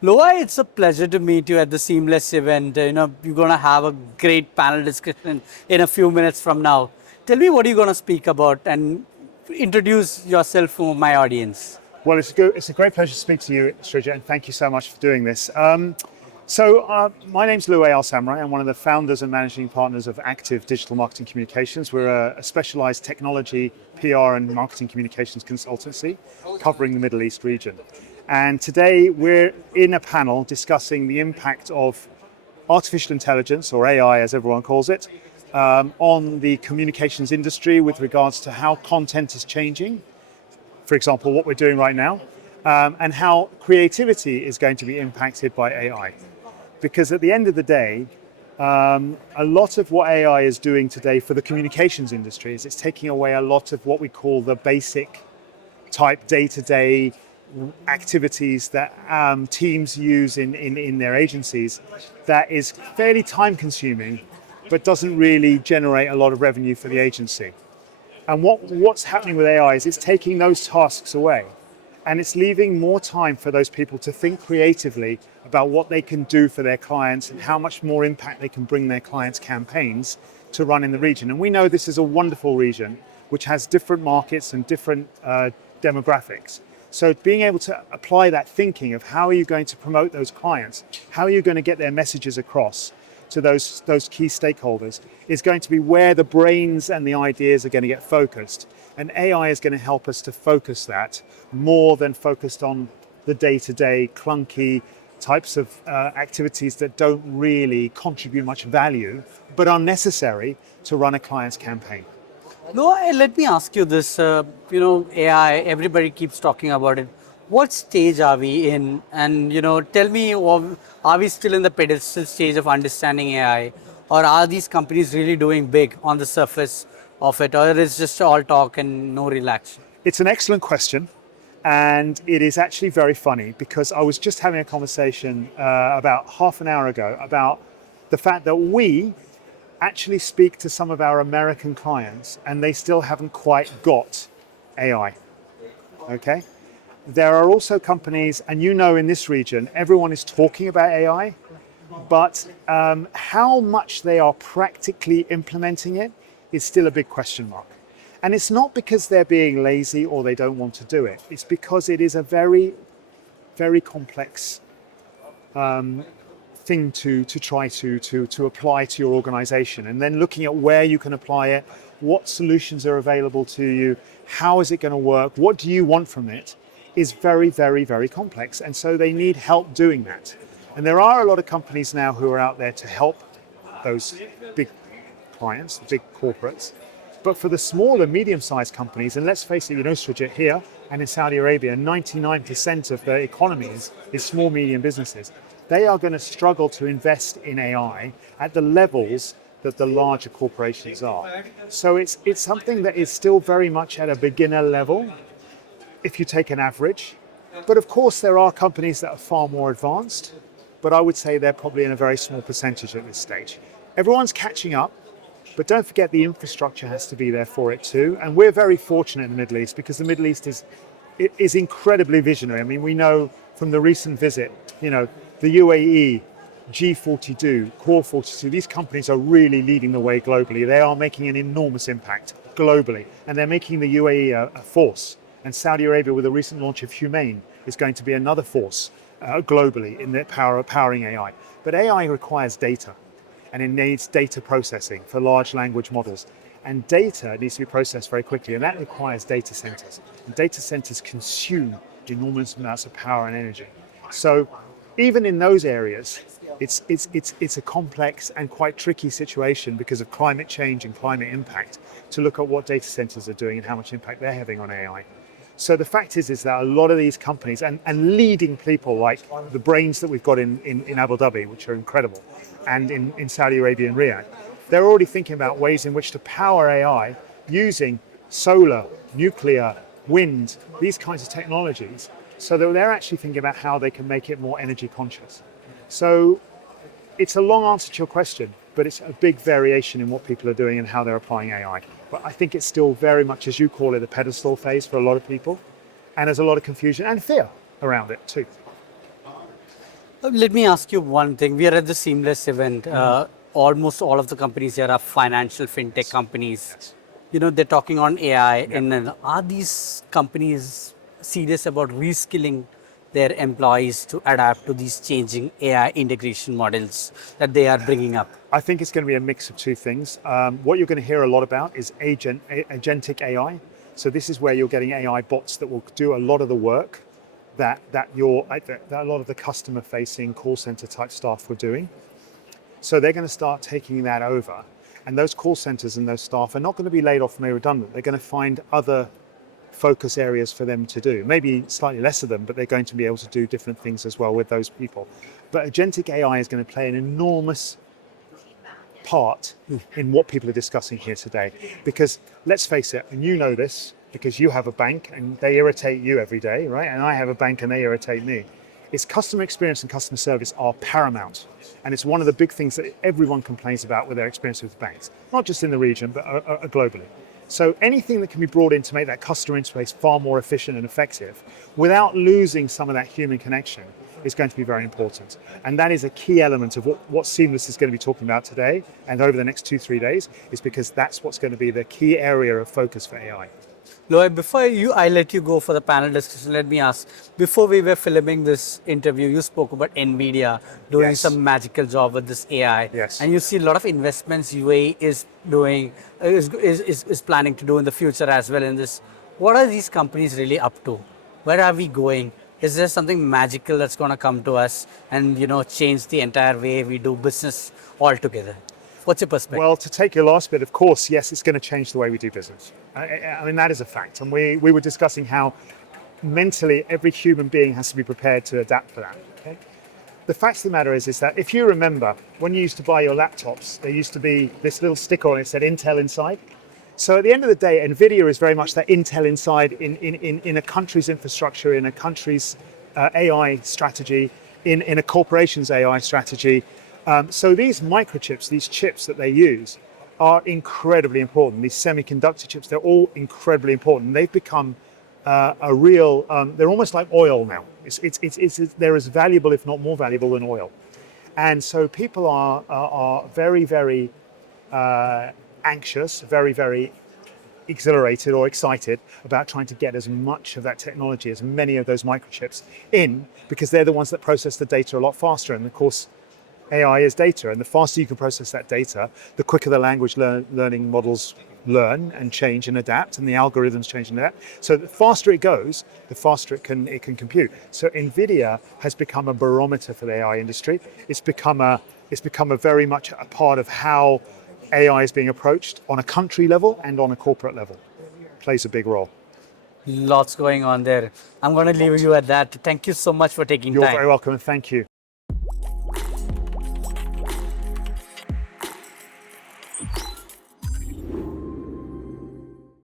Louay, it's a pleasure to meet you at the Seamless event. You're going to have a great panel discussion in a few minutes from now. Tell me what you're going to speak about and introduce yourself to my audience. Well, it's a great pleasure to speak to you, Srijit, and thank you so much for doing this. My name's Louay Al Samarrai. I'm one of the founders and managing partners of Active Digital Marketing Communications. We're a specialized technology, PR, and marketing communications consultancy covering the Middle East region. And today we're in a panel discussing the impact of artificial intelligence, or AI as everyone calls it, on the communications industry with regards to how content is changing, for example, what we're doing right now, and how creativity is going to be impacted by AI. Because at the end of the day, a lot of what AI is doing today for the communications industry is it's taking away a lot of what we call the basic type day-to-day activities that teams use in their agencies that is fairly time consuming but doesn't really generate a lot of revenue for the agency. And what's happening with AI is it's taking those tasks away and it's leaving more time for those people to think creatively about what they can do for their clients and how much more impact they can bring their clients' campaigns to run in the region. And we know this is a wonderful region which has different markets and different demographics. So being able to apply that thinking of how are you going to promote those clients, how are you going to get their messages across to those key stakeholders is going to be where the brains and the ideas are going to get focused. And AI is going to help us to focus that more than focused on the day-to-day clunky types of activities that don't really contribute much value, but are necessary to run a client's campaign. Louay, let me ask you this. AI, everybody keeps talking about it. What stage are we in? And, tell me, are we still in the pedestal stage of understanding AI? Or are these companies really doing big on the surface of it? Or is it just all talk and no real action? It's an excellent question. And it is actually very funny because I was just having a conversation about half an hour ago about the fact that we actually speak to some of our American clients and they still haven't quite got AI. Okay? There are also companies, and in this region, everyone is talking about AI, but how much they are practically implementing it is still a big question mark. And it's not because they're being lazy or they don't want to do it. It's because it is a very, very complex thing to try to apply to your organization. And then looking at where you can apply it, what solutions are available to you, how is it going to work, what do you want from it, is very, very, very complex. And so they need help doing that. And there are a lot of companies now who are out there to help those big clients, big corporates. But for the smaller, medium-sized companies, and let's face it, Srijit, here and in Saudi Arabia, 99% of the economy is small, medium businesses. They are going to struggle to invest in AI at the levels that the larger corporations are. So it's something that is still very much at a beginner level, if you take an average. But of course, there are companies that are far more advanced, but I would say they're probably in a very small percentage at this stage. Everyone's catching up. But don't forget the infrastructure has to be there for it too. And we're very fortunate in the Middle East because the Middle East is incredibly visionary. I mean, we know from the recent visit, the UAE, G42, Core 42, these companies are really leading the way globally. They are making an enormous impact globally. And they're making the UAE a force. And Saudi Arabia, with the recent launch of Humane, is going to be another force globally in the powering AI. But AI requires data. And it needs data processing for large language models. And data needs to be processed very quickly, and that requires data centers. And data centers consume enormous amounts of power and energy. So even in those areas, it's a complex and quite tricky situation because of climate change and climate impact to look at what data centers are doing and how much impact they're having on AI. So the fact is that a lot of these companies and leading people like the brains that we've got in Abu Dhabi, which are incredible, and in Saudi Arabia and Riyadh, they're already thinking about ways in which to power AI using solar, nuclear, wind, these kinds of technologies, so that they're actually thinking about how they can make it more energy conscious. So it's a long answer to your question, but it's a big variation in what people are doing and how they're applying AI. But I think it's still very much, as you call it, a pedestal phase for a lot of people. And there's a lot of confusion and fear around it too. Let me ask you one thing. We are at the Seamless event. Almost all of the companies here are financial fintech companies. Yes. You know, they're talking on AI. Yeah. And are these companies serious about reskilling their employees to adapt to these changing AI integration models that they are bringing up? I think it's going to be a mix of two things. What you're going to hear a lot about is agentic AI. So this is where you're getting AI bots that will do a lot of the work that a lot of the customer-facing call center type staff were doing. So they're going to start taking that over, and those call centers and those staff are not going to be laid off and made redundant. They're going to find other focus areas for them to do. Maybe slightly less of them, but they're going to be able to do different things as well with those people. But agentic AI is going to play an enormous part in what people are discussing here today. Because let's face it, and you know this, because you have a bank and they irritate you every day, right? And I have a bank and they irritate me. It's customer experience and customer service are paramount. And it's one of the big things that everyone complains about with their experience with banks, not just in the region, but globally. So anything that can be brought in to make that customer interface far more efficient and effective without losing some of that human connection is going to be very important. And that is a key element of what Seamless is going to be talking about today and over the next 2-3 days, is because that's what's going to be the key area of focus for AI. Louay, before I let you go for the panel discussion, let me ask, before we were filming this interview, you spoke about NVIDIA doing Yes. some magical job with this AI. Yes. And you see a lot of investments UAE is doing, is planning to do in the future as well in this. What are these companies really up to? Where are we going? Is there something magical that's going to come to us and, you know, change the entire way we do business altogether? What's your perspective? Well, to take your last bit, of course, yes, it's going to change the way we do business. I mean, that is a fact. And we were discussing how mentally every human being has to be prepared to adapt for that. Okay? The fact of the matter is that if you remember, when you used to buy your laptops, there used to be this little sticker on it that said Intel inside. So at the end of the day, NVIDIA is very much that Intel inside in a country's infrastructure, in a country's AI strategy, in a corporation's AI strategy. So these microchips, these chips that they use, are incredibly important. These semiconductor chips, they're all incredibly important. They've become a real, they're almost like oil now. They're as valuable, if not more valuable than oil. And so people are very, very anxious, very, very exhilarated or excited about trying to get as much of that technology, as many of those microchips in, because they're the ones that process the data a lot faster. And of course, AI is data, and the faster you can process that data, the quicker the language learning models learn and change and adapt, and the algorithms change and adapt. So the faster it goes, the faster it can compute. So NVIDIA has become a barometer for the AI industry. It's become a very much a part of how AI is being approached on a country level and on a corporate level. It plays a big role. Lots going on there. I'm going to leave you at that. Thank you so much for taking You're time. very welcome, and thank you.